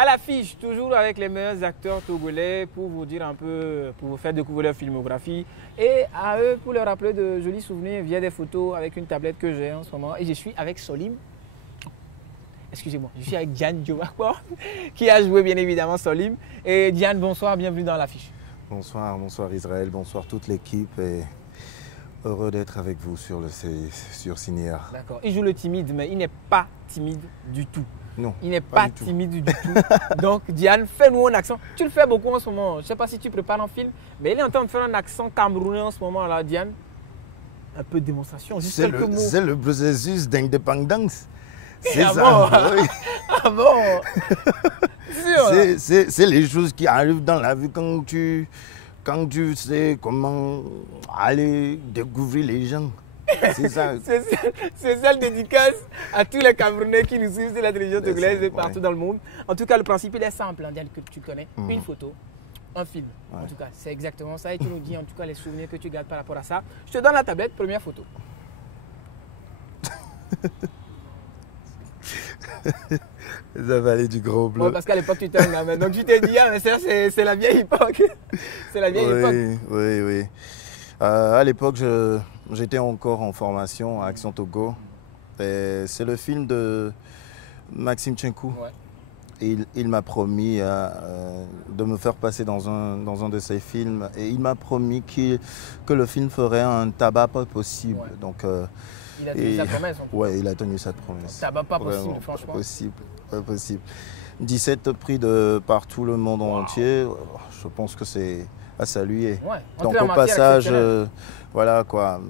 À l'affiche, toujours avec les meilleurs acteurs togolais pour vous dire un peu, pour vous faire découvrir leur filmographie. Et à eux, pour leur rappeler de jolis souvenirs via des photos avec une tablette que j'ai en ce moment. Et je suis avec Solim. Excusez-moi, je suis avec Diane Djobakwa, qui a joué bien évidemment Solim. Et Diane, bonsoir, bienvenue dans l'affiche. Bonsoir, bonsoir Israël, bonsoir toute l'équipe et heureux d'être avec vous sur Cinéar. D'accord, il joue le timide, mais il n'est pas timide du tout. Non, il n'est pas timide du tout. Donc Diane, fais-nous un accent. Tu le fais beaucoup en ce moment, je ne sais pas si tu prépares un film, mais il est en train de faire un accent camerounais en ce moment là, Diane. Un peu de démonstration, juste quelques mots. C'est le processus d'indépendance. C'est ça. Bon. Oui. Ah bon. C'est les choses qui arrivent dans la vie quand tu sais comment aller découvrir les gens. C'est ça. C'est ça le dédicace à tous les Camerounais qui nous suivent sur la télévision togolaise et partout dans le monde. En tout cas, le principe il est simple, hein, que tu connais. Une photo, un film. En tout cas, c'est exactement ça. Et tu nous dis en tout cas les souvenirs que tu gardes par rapport à ça. Je te donne la tablette, première photo. Ça va aller du gros bleu. Bon, parce qu'à l'époque, tu étais un gamin. Donc, tu t'es dit, ah, mais ça, c'est la vieille époque. C'est la vieille époque. Oui. À l'époque, j'étais encore en formation à Action Togo. C'est le film de Maxime Tchenkou. Ouais. Il m'a promis de me faire passer dans un de ses films. Et il m'a promis que le film ferait un tabac pas possible. Ouais. Donc, il a tenu sa promesse. Oui, il a tenu sa promesse. Tabac pas possible, franchement. Pas possible. 17 prix par tout le monde entier. Je pense que c'est à saluer. Ouais. Donc au passage, voilà quoi.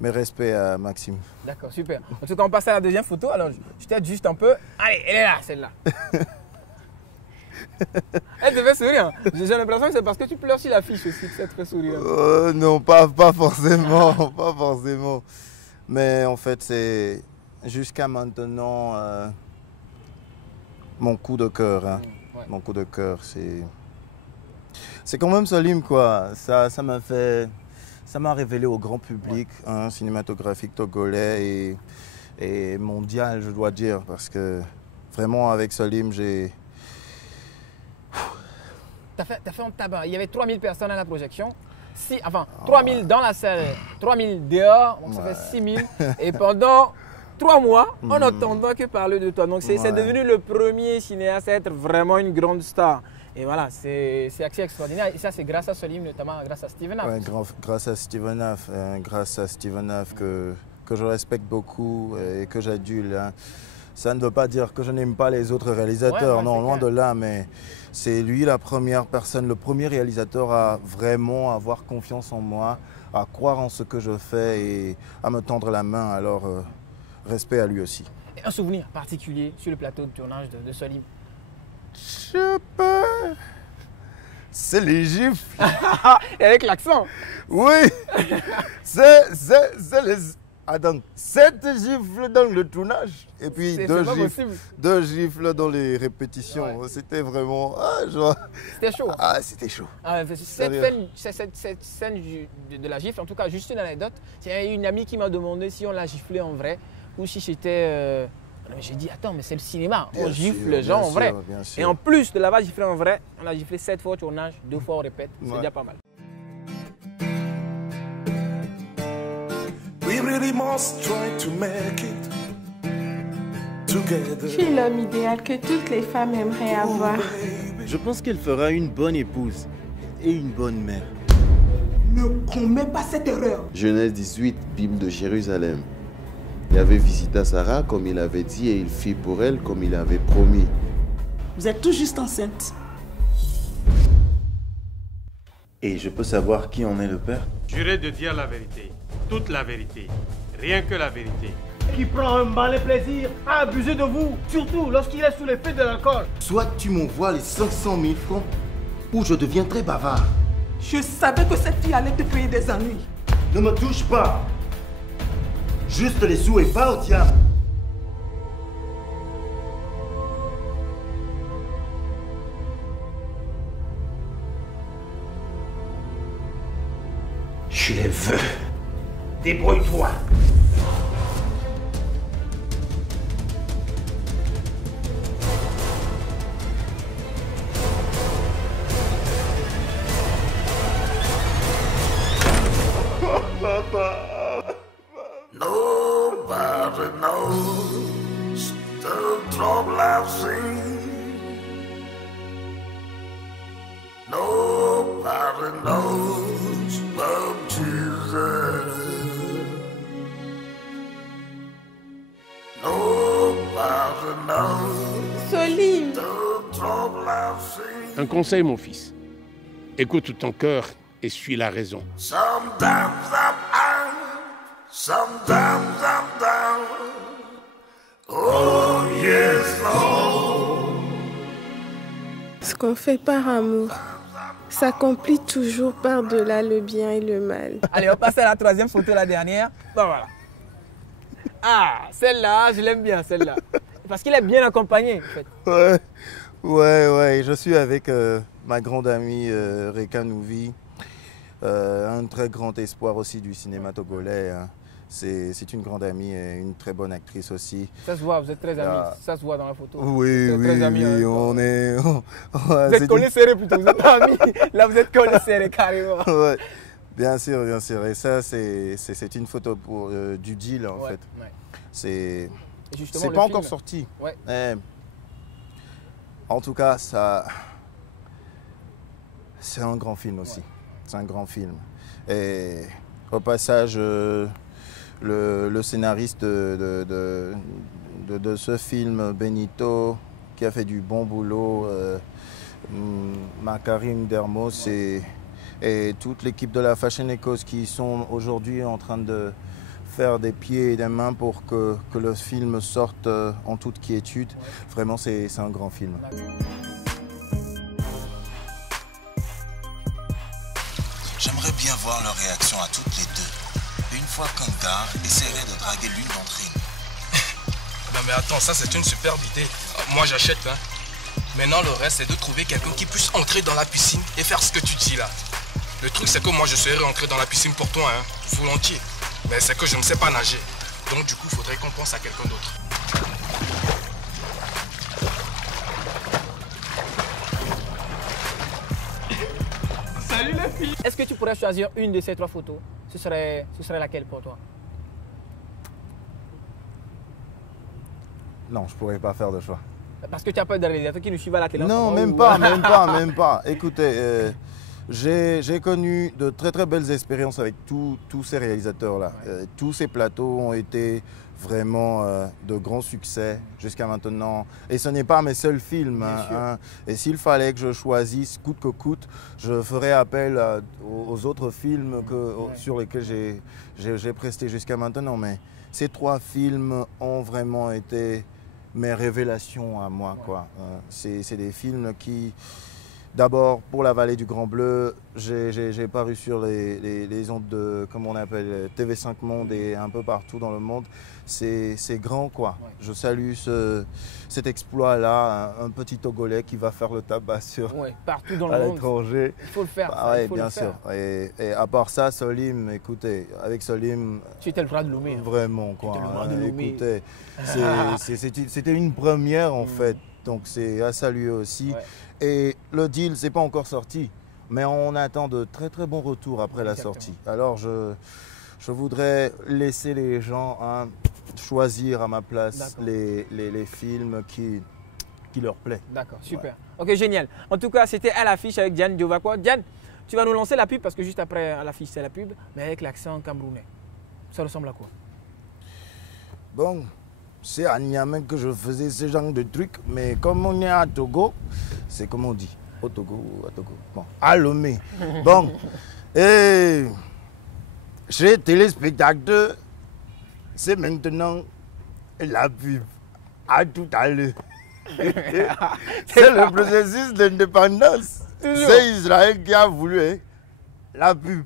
Mes respects à Maxime. D'accord, super. En tout cas, on passe à la deuxième photo. Alors, je t'aide juste un peu. Allez, elle est là, celle-là. Elle te fait sourire. J'ai l'impression que c'est parce que tu pleures sur l'affiche aussi que ça te fait sourire. Non, pas forcément. Pas forcément. Mais en fait, c'est jusqu'à maintenant mon coup de cœur. Hein. Ouais. Mon coup de cœur, c'est quand même Solim, quoi. Ça m'a révélé au grand public, hein, cinématographique togolais et mondial, je dois dire. Parce que vraiment, avec Solim, j'ai... T'as fait un tabac. Il y avait 3000 personnes à la projection. 3000 dans la salle, 3000 dehors, donc ça fait 6000. Et pendant 3 mois, on n'entendait que parler de toi. Donc c'est devenu le premier cinéaste à être vraiment une grande star. Et voilà, c'est assez extraordinaire. Et ça, c'est grâce à Solim, notamment grâce à Steven Haff. Ouais, grâce à Steven Haff, que je respecte beaucoup et que j'adule. Hein. Ça ne veut pas dire que je n'aime pas les autres réalisateurs, non, loin de là, mais c'est lui la première personne, le premier réalisateur à vraiment avoir confiance en moi, à croire en ce que je fais et à me tendre la main. Alors, respect à lui aussi. Et un souvenir particulier sur le plateau de tournage de Solim? Je sais pas. C'est les gifles. Et avec l'accent? Oui. C'est les... Attends, 7 gifles dans le tournage et puis 2 gifles dans les répétitions. Ouais. C'était vraiment... C'était chaud. Ah, c'était chaud. Cette scène de la gifle, en tout cas, juste une anecdote. C'est une amie qui m'a demandé si on l'a giflé en vrai ou si c'était... J'ai dit, attends, mais c'est le cinéma, on gifle les gens en vrai. Et en plus de l'avoir giflé en vrai, on l'a giflé 7 fois au tournage, 2 fois on répète, c'est déjà pas mal. We really must try to make it together. Je suis l'homme idéal que toutes les femmes aimeraient avoir. Je pense qu'elle fera une bonne épouse et une bonne mère. Ne commets pas cette erreur. Genèse 18, Bible de Jérusalem. Il avait visité Sarah comme il avait dit et il fit pour elle comme il avait promis. Vous êtes tout juste enceinte. Et je peux savoir qui en est le père? Jurez de dire la vérité, toute la vérité, rien que la vérité. Qui prend un malin plaisir à abuser de vous, surtout lorsqu'il est sous l'effet de l'alcool. Soit tu m'envoies les 500 000 francs, ou je deviens très bavard. Je savais que cette fille allait te créer des ennuis. Ne me touche pas. Juste les sous et pas au diable. Je les veux. Débrouille-toi. knows the trouble I've seen. Nobody knows but Jesus. Nobody knows Solim. the trouble I've seen. Un conseil, mon fils. Écoute ton cœur et suis la raison. Sometimes I'm out, sometimes I'm down. Oh yes, Lord. Ce qu'on fait par amour s'accomplit toujours par-delà le bien et le mal. Allez, on passe à la troisième photo, la dernière. Bon, voilà. Ah, celle-là, je l'aime bien, celle-là. Parce qu'il est bien accompagné, en fait. Ouais. Je suis avec ma grande amie Reka Nouvi, un très grand espoir aussi du cinéma togolais. Hein. C'est une grande amie et une très bonne actrice aussi. Ça se voit, vous êtes très amis. Ça se voit dans la photo. Oui, on est... Vous êtes collés serrés plutôt, vous êtes pas amis. Là, vous êtes collés serrés carrément. Ouais. Bien sûr. Et ça, c'est une photo pour, du deal, en fait. Ouais. C'est pas encore sorti. Ouais. En tout cas, c'est un grand film aussi. Ouais. C'est un grand film. Et au passage, le scénariste de ce film, Benito, qui a fait du bon boulot, Makarim Dermos et toute l'équipe de la Fashion Ecos qui sont aujourd'hui en train de faire des pieds et des mains pour que le film sorte en toute quiétude. Ouais. Vraiment, c'est un grand film. J'aimerais bien voir leur réaction à toutes les deux. Une fois Kankar essaierait de draguer l'une d'entre elles. Non mais attends, ça c'est une superbe idée. Moi j'achète, hein. Maintenant le reste c'est de trouver quelqu'un qui puisse entrer dans la piscine et faire ce que tu dis là. Le truc c'est que moi je serais rentré dans la piscine pour toi, hein, volontiers. Mais c'est que je ne sais pas nager. Donc du coup, il faudrait qu'on pense à quelqu'un d'autre. Salut les filles. Est-ce que tu pourrais choisir une de ces trois photos? Ce serait laquelle pour toi? Non, je ne pourrais pas faire de choix. Parce que tu as peur des réalisateurs qui nous suivent à la télé? Non, même pas. Écoutez, j'ai connu de très très belles expériences avec tous ces réalisateurs-là. Ouais. Tous ces plateaux ont été vraiment de grands succès jusqu'à maintenant. Et ce n'est pas mes seuls films. Hein. Et s'il fallait que je choisisse coûte que coûte, je ferais appel aux autres films sur lesquels j'ai presté jusqu'à maintenant. Mais ces trois films ont vraiment été mes révélations à moi. Quoi. C'est des films qui... D'abord, pour La Vallée du Grand Bleu, j'ai paru sur les ondes de, comme on appelle, TV5 Monde et un peu partout dans le monde. C'est grand, quoi. Ouais. Je salue cet exploit-là, un petit Togolais qui va faire le tabac partout dans le monde. À l'étranger. Il faut le faire. Bien sûr. Et à part ça, Solim, écoutez, avec Solim... Tu étais le bras de Lomé. Vraiment, quoi. Écoutez, c'était une première, en fait. Donc, c'est à saluer aussi. Ouais. Et le deal, c'est pas encore sorti, mais on attend de très très bons retours après la sortie. Alors je voudrais laisser les gens choisir à ma place les films qui leur plaisent. D'accord, super. Ouais. Ok, génial. En tout cas, c'était à l'affiche avec Diane Diovakwa. Diane, tu vas nous lancer la pub parce que juste après à l'affiche c'est la pub, mais avec l'accent camerounais. Ça ressemble à quoi? Bon. C'est à Niamey que je faisais ce genre de trucs, mais comme on est à Togo, c'est comme on dit, au Togo, à Togo. Bon, à Lomé. Bon, et chez téléspectateurs, c'est maintenant la pub. À tout à l'heure. C'est le processus d'indépendance. C'est Israël qui a voulu la pub.